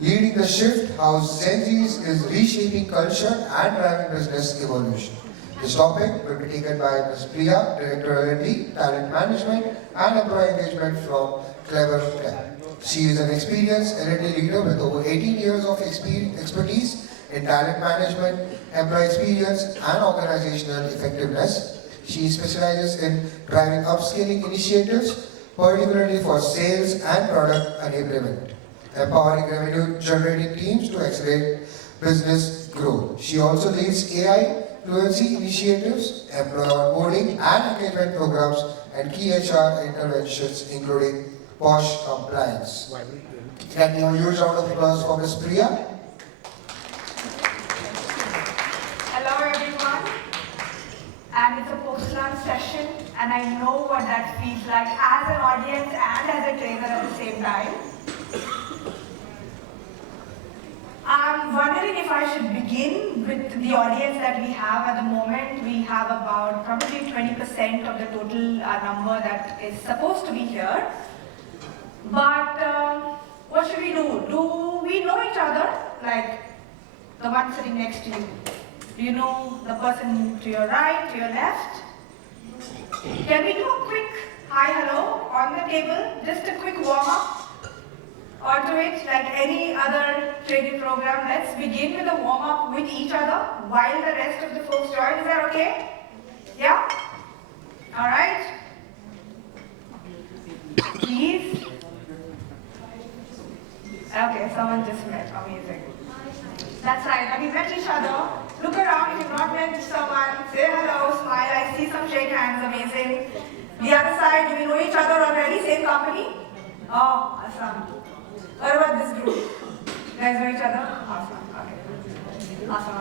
leading the shift how Gen Z is reshaping culture and driving business evolution. This topic will be taken by Ms. Priya, Director L&D, Talent Management and Employee Engagement from CleverTap. She is an experienced L&D leader with over 18 years of expertise in talent management, employee experience and organizational effectiveness. She specializes in driving upskilling initiatives, particularly for sales and product enablement, empowering revenue-generating teams to accelerate business growth. She also leads AI fluency initiatives, employee onboarding and engagement programs, and key HR interventions, including POSH compliance. Can you have a huge round of applause for Ms. Priya? Hello everyone, and it's a post-lunch session, and I know what that feels like as an audience and as a trainer at the same time. I'm wondering if I should begin with the audience that we have at the moment. We have about probably 20% of the total number that is supposed to be here. But what should we do? Do we know each other? Like the one sitting next to you. Do you know the person to your right, to your left? Can we do a quick hi, hello on the table? Just a quick warm-up onto it, like any other training program. Let's begin with a warm-up with each other while the rest of the folks join. Is that okay? Yeah? All right. Please. Okay, someone just met. Amazing. That's right. Have you met each other? Look around. If you've not met someone, say hello, smile. I see some shake hands. Amazing. The other side, do we know each other already? Same company? Oh, awesome. What about this group? You guys know each other? Awesome. Okay. Awesome.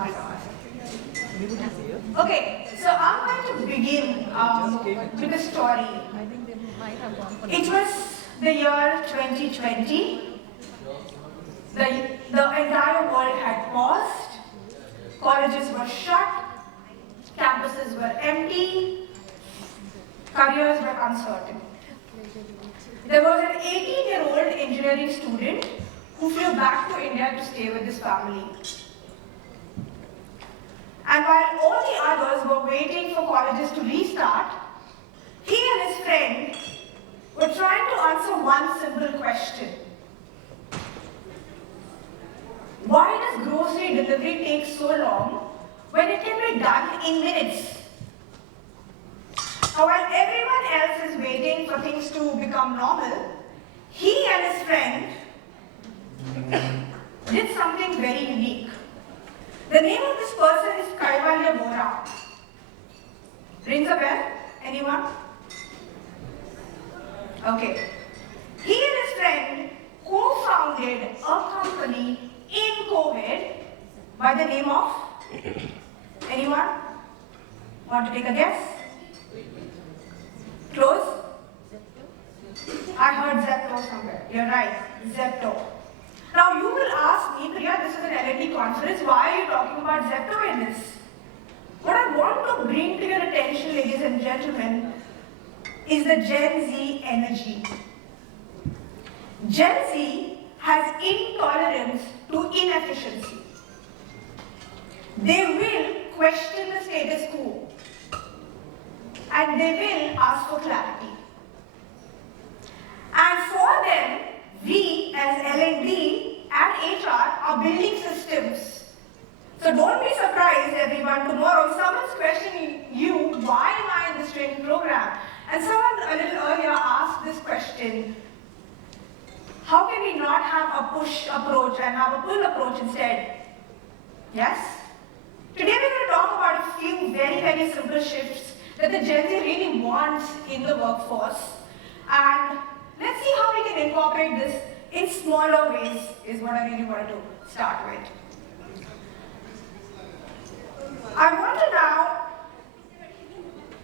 Okay, so I'm going to begin with a story. It was the year 2020. The entire world had paused. Colleges were shut. Campuses were empty. Careers were uncertain. There was an 18-year-old engineering student who flew back to India to stay with his family. And while all the others were waiting for colleges to restart, he and his friend were trying to answer one simple question. Why does grocery delivery take so long when it can be done in minutes? Now, while everyone else is waiting for things to become normal, he and his friend did something very unique. The name of this person is Kaivalya Vora. Rings a bell? Anyone? Okay. He and his friend co-founded a company in COVID by the name of? Anyone? Want to take a guess? Close? I heard Zepto somewhere. You're right, Zepto. Now you will ask me, Priya, this is an L&D conference, why are you talking about Zepto in this? What I want to bring to your attention, ladies and gentlemen, is the Gen Z energy. Gen Z has intolerance to inefficiency. They will question the status quo. And they will ask for clarity. And for them, we as L&D and HR are building systems. So don't be surprised, everyone, tomorrow if someone's questioning you, why am I in this training program? And someone a little earlier asked this question, how can we not have a push approach and have a pull approach instead? Yes? Today we're going to talk about a few very, very simple shifts that the Gen Z really wants in the workforce. And let's see how we can incorporate this in smaller ways is what I really want to start with. I want to now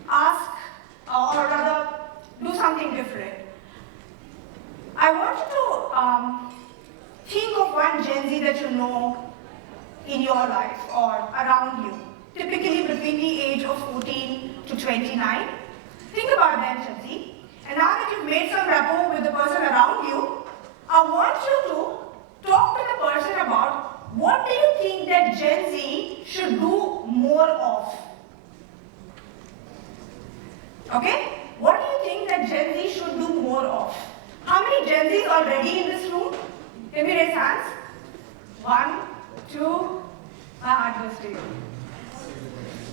ask, or rather do something different. I want you to think of one Gen Z that you know in your life or around you, typically between the age of 14 to 29. Think about them, Gen Z. And now that you've made some rapport with the person around you, I want you to talk to the hands. 1, 2, my heart goes to you.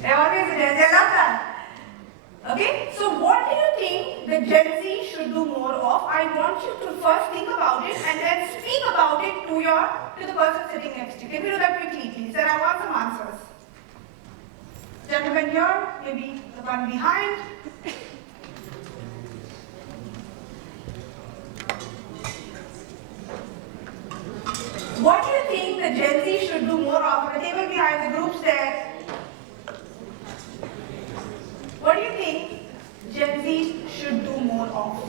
They always they love that. Okay, so what do you think the Gen Z should do more of? I want you to first think about it and then speak about it to the person sitting next to you. Can we do that quickly, please? Sir, I want some answers. Gentleman here, maybe the one behind. What do you think the Gen Z should do more of? The table behind, the groups there. What do you think Gen Z should do more of?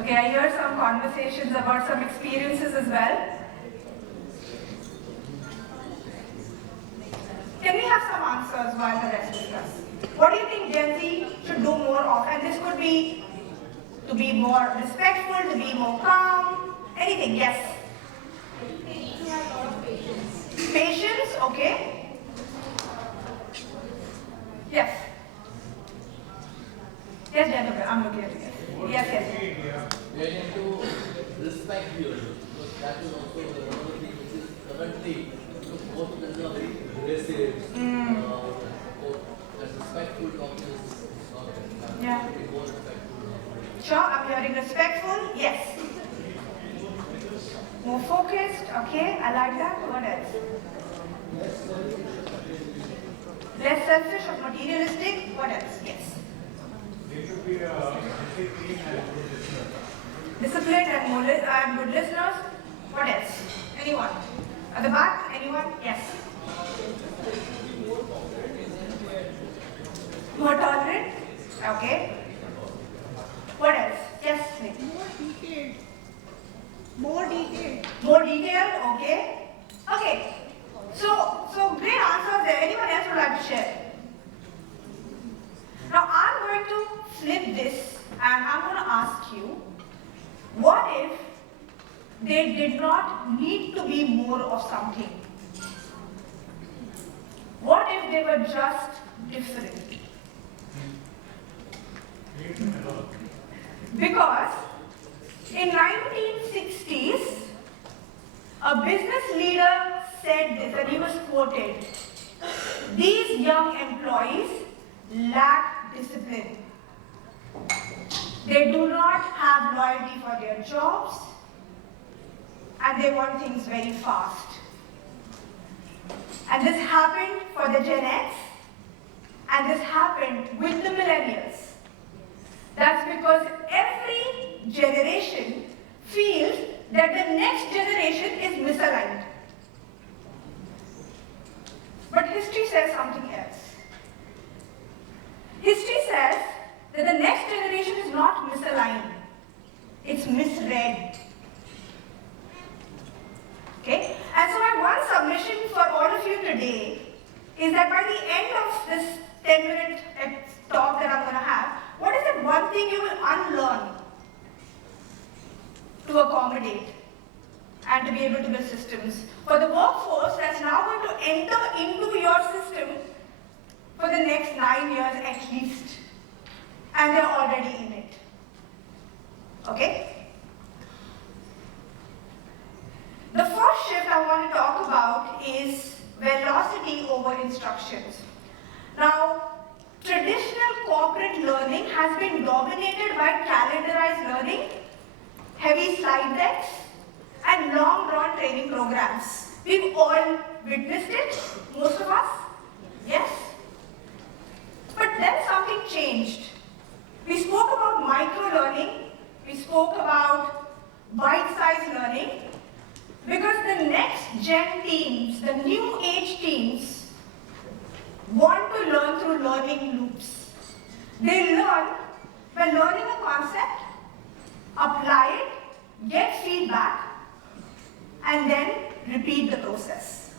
Okay, I hear some conversations about some experiences as well. Can we have some answers while the rest discuss? What do you think Gen Z should do more of? And this could be to be more respectful, to be more calm, anything, yes? Patience, okay. Yes. Yes, gentlemen, I'm looking at you. Yes, yes. We are into respect here. So that is also another thing which is currently most of them are very aggressive. And respectful talking is not Yeah. more respectful. Sure, I'm hearing respectful, yes. More focused, okay, I like that. What else? Less selfish or materialistic, what else? Yes. They should be Disciplined and good listeners, what else? Anyone? At the back, anyone? Yes. More tolerant, okay. What else? Yes, Nick. More detailed. More detailed, okay. Okay. So great answers there. Anyone else would like to share? Now I'm going to flip this and I'm going to ask you, what if they did not need to be more of something? What if they were just different? Because in 1960s, a business leader said this, and he was quoted, "These young employees lack discipline. They do not have loyalty for their jobs, and they want things very fast." And this happened for the Gen X, and this happened with the millennials. That's because every generation feels that the next generation is misaligned. But history says something else. History says that the next generation is not misaligned, it's misread. Okay? And so my one submission for all of you today is that by the end of this 10-minute talk that I'm going to have, what is the one thing you will unlearn to accommodate and to be able to build systems for the workforce that's now going to enter into your system for the next 9 years at least, and they're already in it. Okay? The first shift I want to talk about is velocity over instructions. Now, traditional corporate learning has been dominated by calendarized learning, heavy slide decks, and long-drawn training programs. We've all witnessed it, most of us, yes? But then something changed. We spoke about micro-learning, we spoke about bite-sized learning, because the next gen teams, the new age teams, want to learn through learning loops. They learn by learning a concept, apply it, get feedback, and then repeat the process.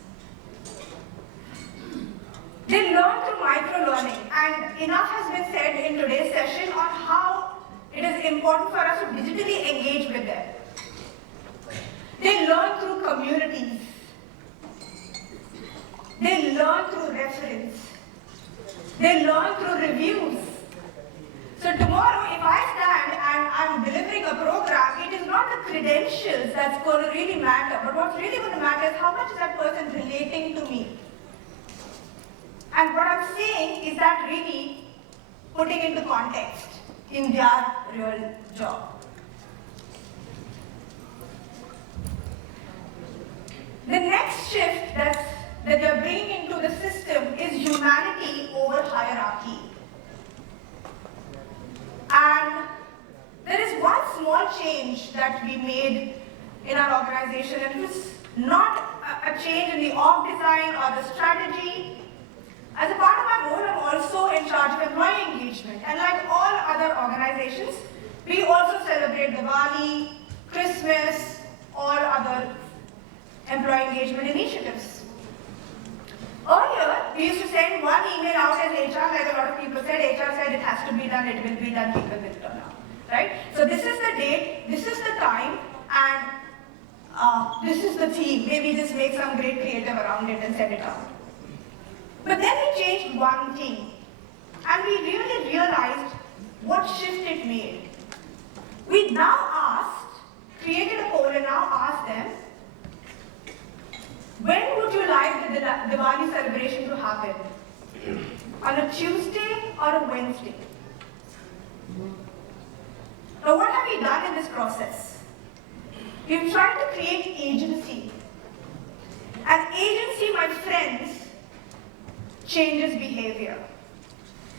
They learn through micro-learning, and enough has been said in today's session on how it is important for us to digitally engage with them. They learn through communities. They learn through reference. They learn through reviews. So tomorrow, if I stand and I'm delivering a program, it is not the credentials that's going to really matter, but what's really going to matter is how much is that person relating to me. And what I'm saying is that really putting into context in their real job. The next shift that they're bringing into the system is humanity over hierarchy. And there is one small change that we made in our organization, and it was not a change in the org design or the strategy. As a part of my role, I'm also in charge of employee engagement. And like all other organizations, we also celebrate Diwali, Christmas, or other employee engagement initiatives. Earlier, we used to send one email out as HR, like a lot of people said, HR said it has to be done, it will be done, people will turn up, right? So this is the date, this is the time, and this is the theme. Maybe just make some great creative around it and send it out. But then we changed one thing, and we really realized what shift it made. We now created a poll and now asked them, when would you like the Diwali celebration to happen? On a Tuesday or a Wednesday? Now what have we done in this process? We've tried to create agency. And agency, my friends, changes behavior.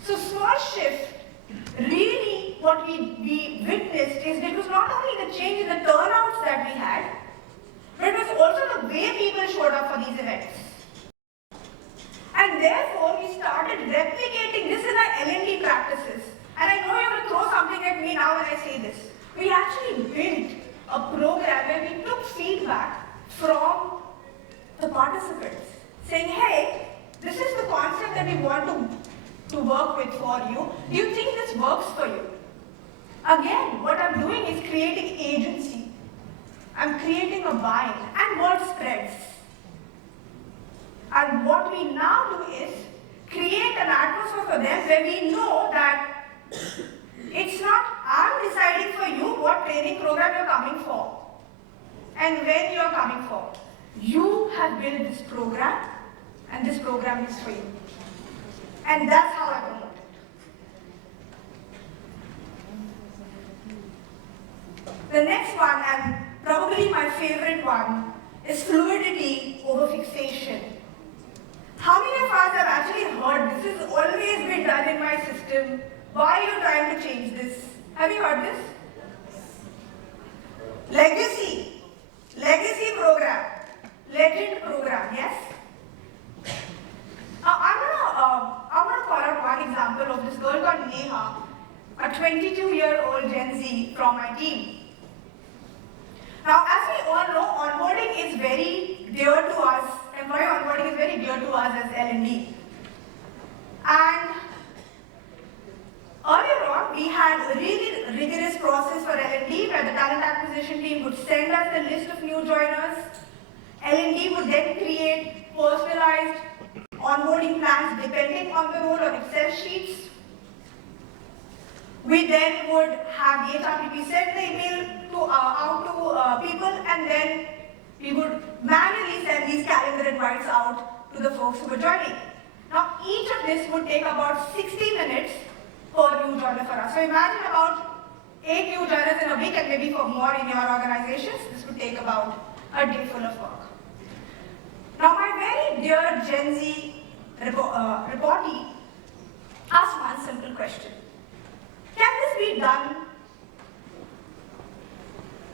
So small shift, really what we witnessed is it was not only the change in the turnouts that we had, but it was also the way people showed up for these events. And therefore, we started replicating this in our L&D practices. And I know you're going to throw something at me now when I say this. We actually built a program where we took feedback from the participants, saying, hey, this is the concept that we want to work with for you. Do you think this works for you? Again, what I'm doing is creating agency. I'm creating a bind, and word spreads. And what we now do is create an atmosphere for them where we know that it's not I'm deciding for you what training program you're coming for and when you're coming for. You have built this program, and this program is for you. And that's how I promote it. The next one, and probably my favorite one, is fluidity over fixation. How many of us have actually heard this has always been done in my system? Why are you trying to change this? Have you heard this? Legacy program, legend program, yes? I'm gonna call out one example of this girl called Neha, a 22-year-old Gen Z from my team. Now, as we all know, onboarding is very dear to us. Employee onboarding is very dear to us as L&D. And earlier on, we had a really rigorous process for L&D where the talent acquisition team would send us the list of new joiners. L&D would then create personalized onboarding plans depending on the role on Excel sheets. We then would have the HRBP send the email out to people, and then we would manually send these calendar invites out to the folks who were joining. Now, each of this would take about 60 minutes per new joiner for us. So imagine about 8 new joiners in a week, and maybe for more in your organizations, this would take about a day full of work. Now, my very dear Gen Z reportee asked one simple question. Can this be done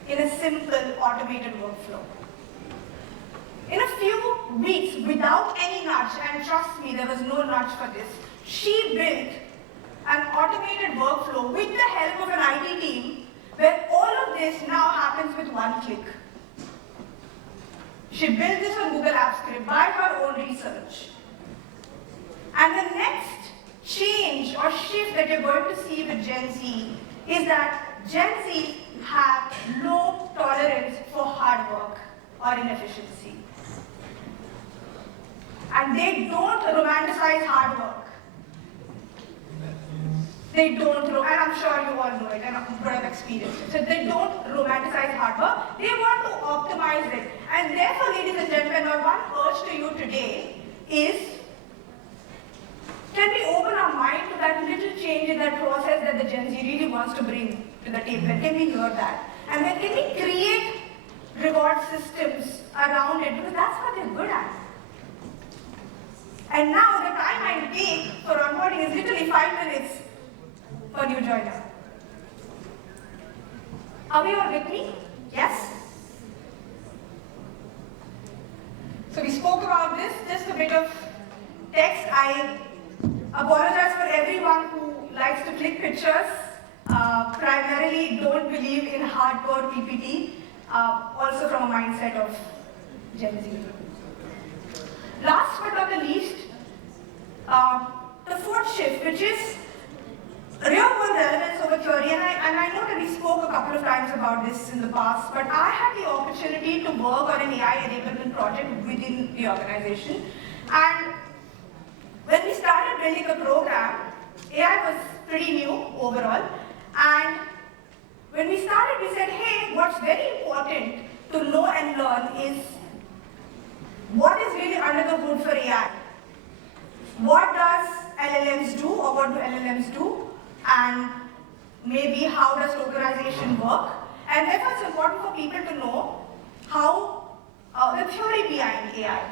in a simple automated workflow? In a few weeks, without any nudge, and trust me, there was no nudge for this, she built an automated workflow with the help of an IT team where all of this now happens with one click. She built this on Google Apps Script by her own research. And the next change or shift that you're going to see with Gen Z is that Gen Z have low tolerance for hard work or inefficiency. And they don't romanticize hard work. They don't, and I'm sure you all know it and would have experienced it. So they don't romanticize hard work, they want to optimize it. And therefore, ladies and gentlemen, my one urge to you today is, can we open our mind to that little change in that process that the Gen Z really wants to bring to the table? Can we hear that? And then can we create reward systems around it? Because that's what they're good at. And now the time I take for onboarding is literally 5 minutes for new joiner. Are we all with me? Yes? So we spoke about this, just a bit of text. I apologize for everyone who likes to click pictures. Primarily don't believe in hardcore PPT, also from a mindset of Gen Z. Last but not the least, the fourth shift, which is real-world relevance over theory, and I know that we spoke a couple of times about this in the past, but I had the opportunity to work on an AI enablement project within the organization, and when we started building the program, AI was pretty new overall, and when we started, we said, hey, what's very important to know and learn is what is really under the hood for AI. What does LLMs do, or what do LLMs do? And maybe how does tokenization work? And therefore it's important for people to know how the theory behind AI.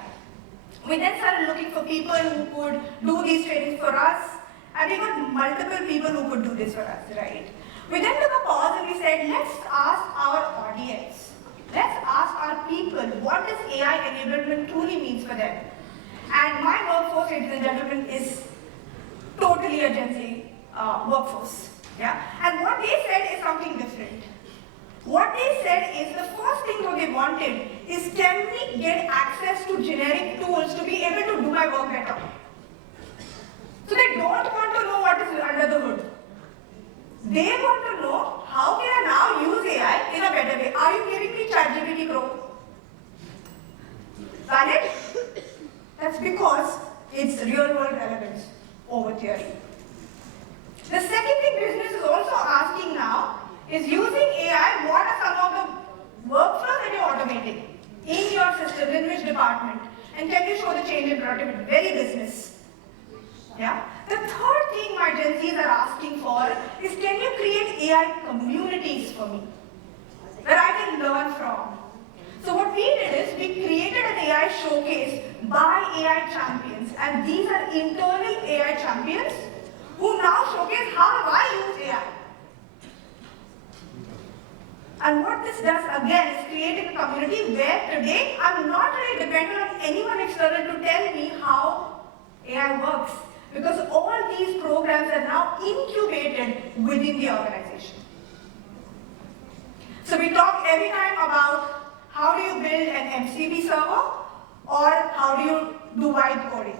We then started looking for people who could do these trainings for us, and we got multiple people who could do this for us, right? We then took a pause and we said, let's ask our audience. Let's ask our people, what does AI enablement truly means for them? And my workforce, ladies and gentlemen, is totally a Gen Z workforce. Yeah? And what they said is something different. What they said is the first thing that they wanted is, can we get access to generic tools to be able to do my work better? So they don't want to know what is under the hood. They want to know, how can I now use AI in a better way? Are you giving me ChatGPT Pro? Valid? That's because it's real-world relevance over theory. The second thing business is also asking now is, using AI, what are some of the workflows that you're automating in your system, in which department? And can you show the change in productivity? Very business. Yeah? The third thing my Gen Zs are asking for is, can you create AI communities for me where I can learn from? So what we did is, we created an AI showcase by AI champions, and these are internal AI champions who now showcase how I use AI. And what this does again is creating a community where today I'm not really dependent on anyone external to tell me how AI works, because all these programs are now incubated within the organization. So we talk every time about how do you build an MCP server, or how do you do vibe coding.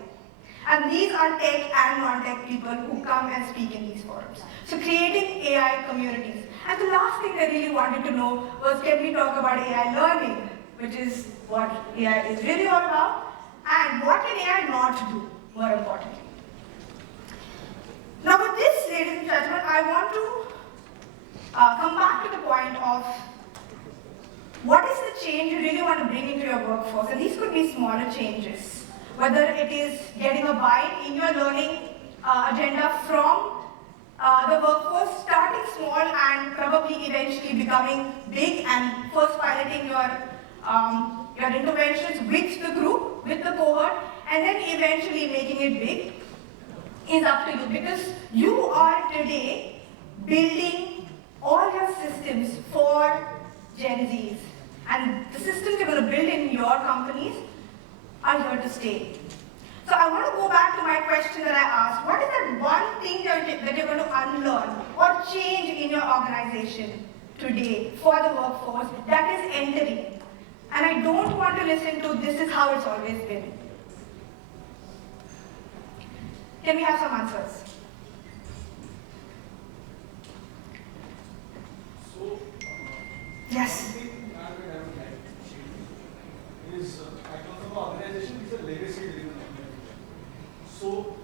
And these are tech and non-tech people who come and speak in these forums. So creating AI communities. And the last thing I really wanted to know was, can we talk about AI learning, which is what AI is really all about, and what can AI not do, more importantly. Now with this, ladies and gentlemen, I want to come back to the point of, what is the change you really want to bring into your workforce? And these could be smaller changes, whether it is getting a buy-in in your learning agenda from the workforce, starting small and probably eventually becoming big and first piloting your interventions with the group, with the cohort, and then eventually making it big, is up to you, because you are today building all your systems for Gen Zs. And the systems you're going to build in your companies are here to stay. So I want to go back to my question that I asked. What is that one thing that you're going to unlearn or change in your organization today for the workforce that is entering? And I don't want to listen to, this is how it's always been. Can we have some answers? So, Yes. is I come from an organization which is a legacy driven organization. So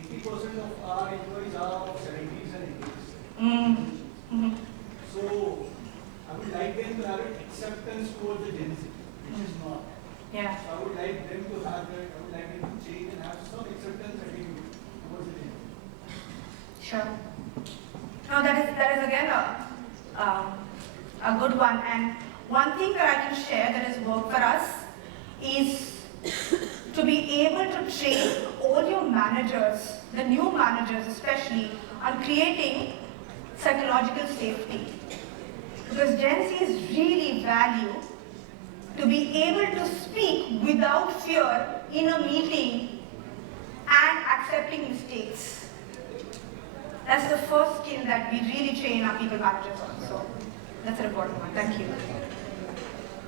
80% of our employees are of 70s and Sure. No, that is again a good one. And one thing that I can share that has worked for us is to be able to train all your managers, the new managers especially, on creating psychological safety. Because Gen Zs really value to be able to speak without fear in a meeting and accepting mistakes. That's the first skill that we really train our people managers on. So that's an important one. Thank you.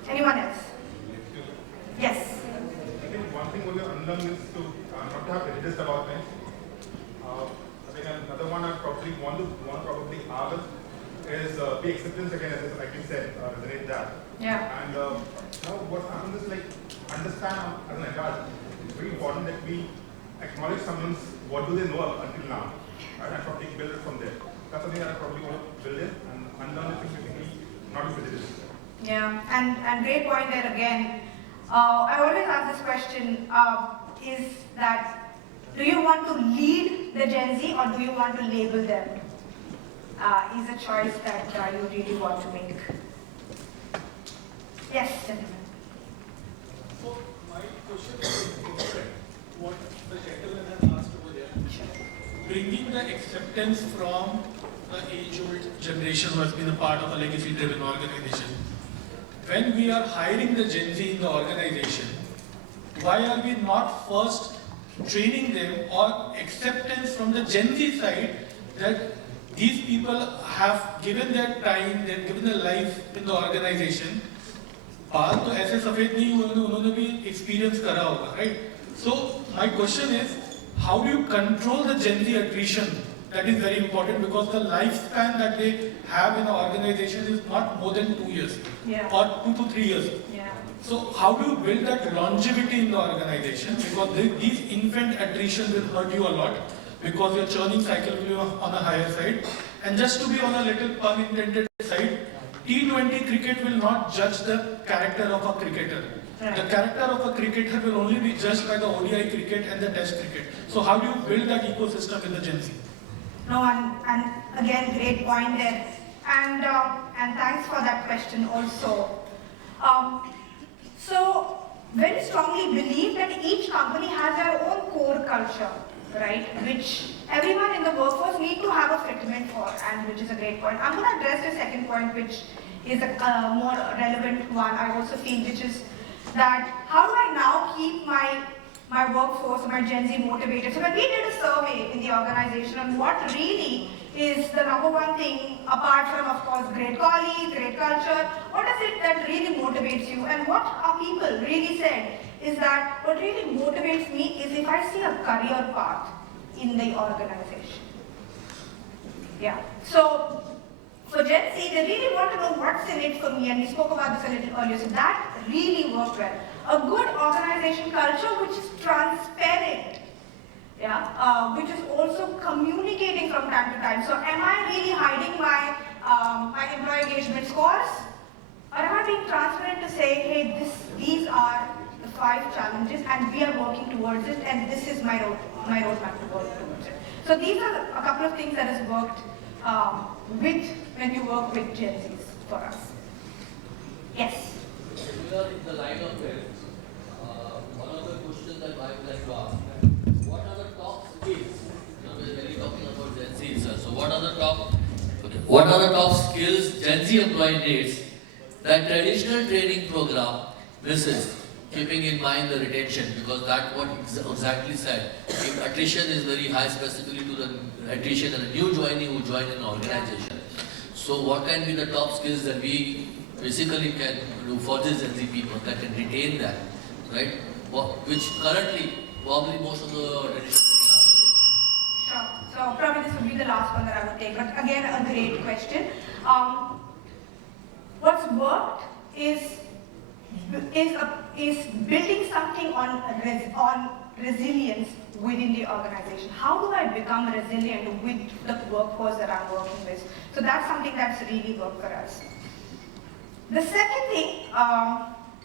Anyone else? Yes. I think one thing we unlearn is to not to have prejudice about things. I think another one I probably want to have is be acceptance again, as like you said, resonate that. Yeah. And now what happens is like understand as an adult, it's very important that we acknowledge someone's what do they know until now, right? And probably build it from there. That's something that I probably want to build in and unlearn it significantly, not be prejudice. Yeah, and great point there again. I always ask this question, is that do you want to lead the Gen Z or do you want to label them? Is a choice that you really want to make. Yes, gentlemen. So my question is different. What the gentleman has asked over there. Bringing the acceptance from the age-old generation who has been a part of a legacy-driven organization. When we are hiring the Gen Z in the organization, why are we not first training them or acceptance from the Gen Z side that these people have given their time, they have given their life in the organization. बाल तो ऐसे सफेद नहीं हुए, उन्होंने भी experience करा होगा, right? So my question is, how do you control the Gen Z attrition? That is very important because the lifespan that they have in an organization is not more than 2 years, or 2 to 3 years. Yeah. So how do you build that longevity in the organization? Because these infant attrition will hurt you a lot because your churning cycle will be on a higher side. And just to be on a little pun intended side, T20 cricket will not judge the character of a cricketer. Right. The character of a cricketer will only be judged by the ODI cricket and the Test cricket. So how do you build that ecosystem in the Gen Z? No, and again, great point there. And thanks for that question also. So, very strongly believe that each company has their own core culture, right? Which everyone in the workforce need to have a fitment for, and which is a great point. I'm going to address the second point, which is a more relevant one, I also feel, which is that how do I now keep my workforce, my Gen Z motivated? So when we did a survey in the organization on what really is the number one thing, apart from, of course, great colleagues, great culture, what is it that really motivates you? And what our people really said is that what really motivates me is if I see a career path in the organization. Yeah. So for Gen Z, they really want to know what's in it for me, and we spoke about this a little earlier, so that really worked well. A good organization culture which is transparent, yeah, which is also communicating from time to time. So am I really hiding my employee engagement scores? Or am I being transparent to say, hey, these are the 5 challenges and we are working towards it and this is my roadmap to work towards it. So these are a couple of things that has worked when you work with Gen Zs for us. Yes? Similar in the line of it, one of the questions that I would like to ask, what are the top skills? We're really talking about Gen Z, sir. So what are the top skills Gen Z employee needs that traditional training program misses, keeping in mind the retention, because that's what exactly said. If attrition is very high, specifically to the attrition and a new joinee who join an organization. So what can be the top skills that we basically can do for these Gen Z people that can retain that, right? Which currently, probably most of the traditional training are missing. Sure. So probably this would be the last one that I would take, but again, a great question. What's worked is building something on resilience within the organization. How do I become resilient with the workforce that I'm working with? So that's something that's really worked for us. The second thing,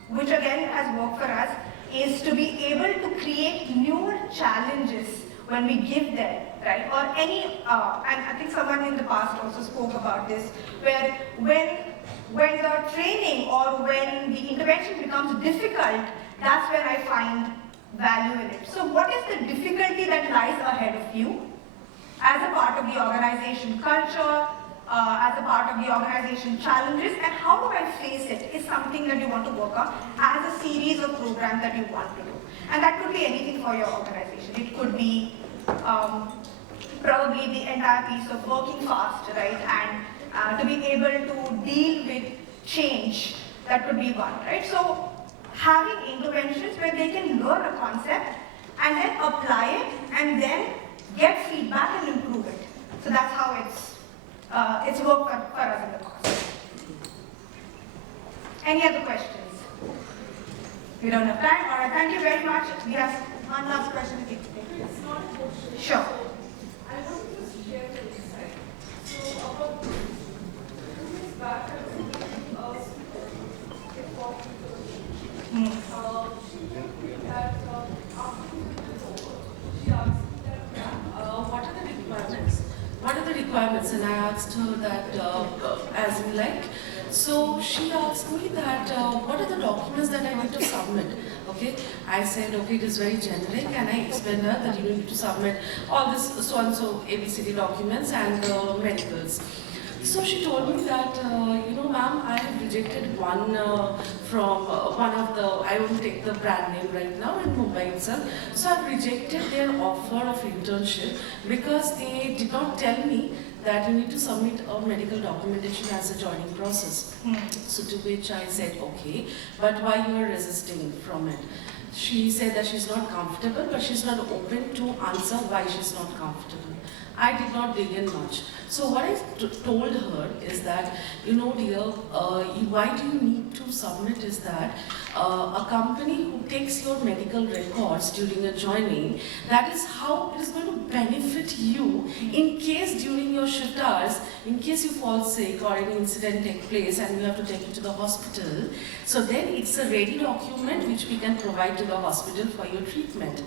which again has worked for us, is to be able to create newer challenges when we give them, right? Or any, and I think someone in the past also spoke about this, where when the training or when the intervention becomes difficult, that's where I find value in it. So what is the difficulty that lies ahead of you as a part of the organization culture, as a part of the organization challenges, and how do I face it is something that you want to work on as a series of programs that you want to do. And that could be anything for your organization. It could be probably the entire piece of working fast, right? And to be able to deal with change, that could be one, right? So having interventions where they can learn a concept and then apply it and then get feedback and improve it. So that's how it's worked for us in the past. Any other questions? We don't have time. All right, thank you very much. We have one last question to take. It's not a question. Sure. I want to just share the insight. So about 2 years back, I was in a school she told me that after it was over, she asked me that, what are the requirements? What are the requirements? And I asked her that, as in like, so she asked me that, what are the documents that I need to submit? Okay, I said, okay, it is very generic, and I explained her that you need to submit all this so and so ABCD documents and medicals. So she told me that, ma'am, I have rejected one from one of the, I won't take the brand name right now, in Mumbai itself. So I've rejected their offer of internship because they did not tell me that you need to submit a medical documentation as a joining process. So to which I said, okay, but why you are resisting from it? She said that she's not comfortable, but she's not open to answer why she's not comfortable. I did not dig in much. So what I told her is that, dear, why do you need to submit is that a company who takes your medical records during a joining, that is how it is going to benefit you in case during your shift hours, in case you fall sick or any incident take place and you have to take it to the hospital. So then it's a ready document which we can provide to the hospital for your treatment.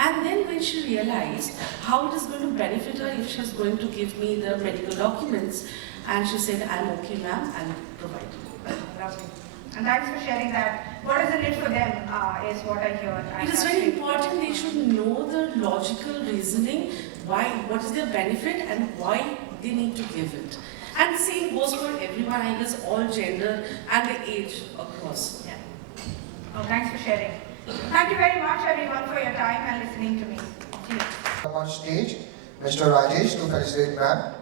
And then when she realized how it is going to benefit her if she is going to give me the medical documents, and she said, I'm okay, ma'am, I'll provide you. Lovely. And thanks for sharing that. What is in it for them is what I hear. It is very important they should know the logical reasoning, why, what is their benefit and why they need to give it. And the same goes for everyone, I guess, all gender and the age across. Yeah. Oh, thanks for sharing. Thank you very much, everyone, for your time and listening to me. Cheers. On stage, Mr. Rajesh to felicitate ma'am.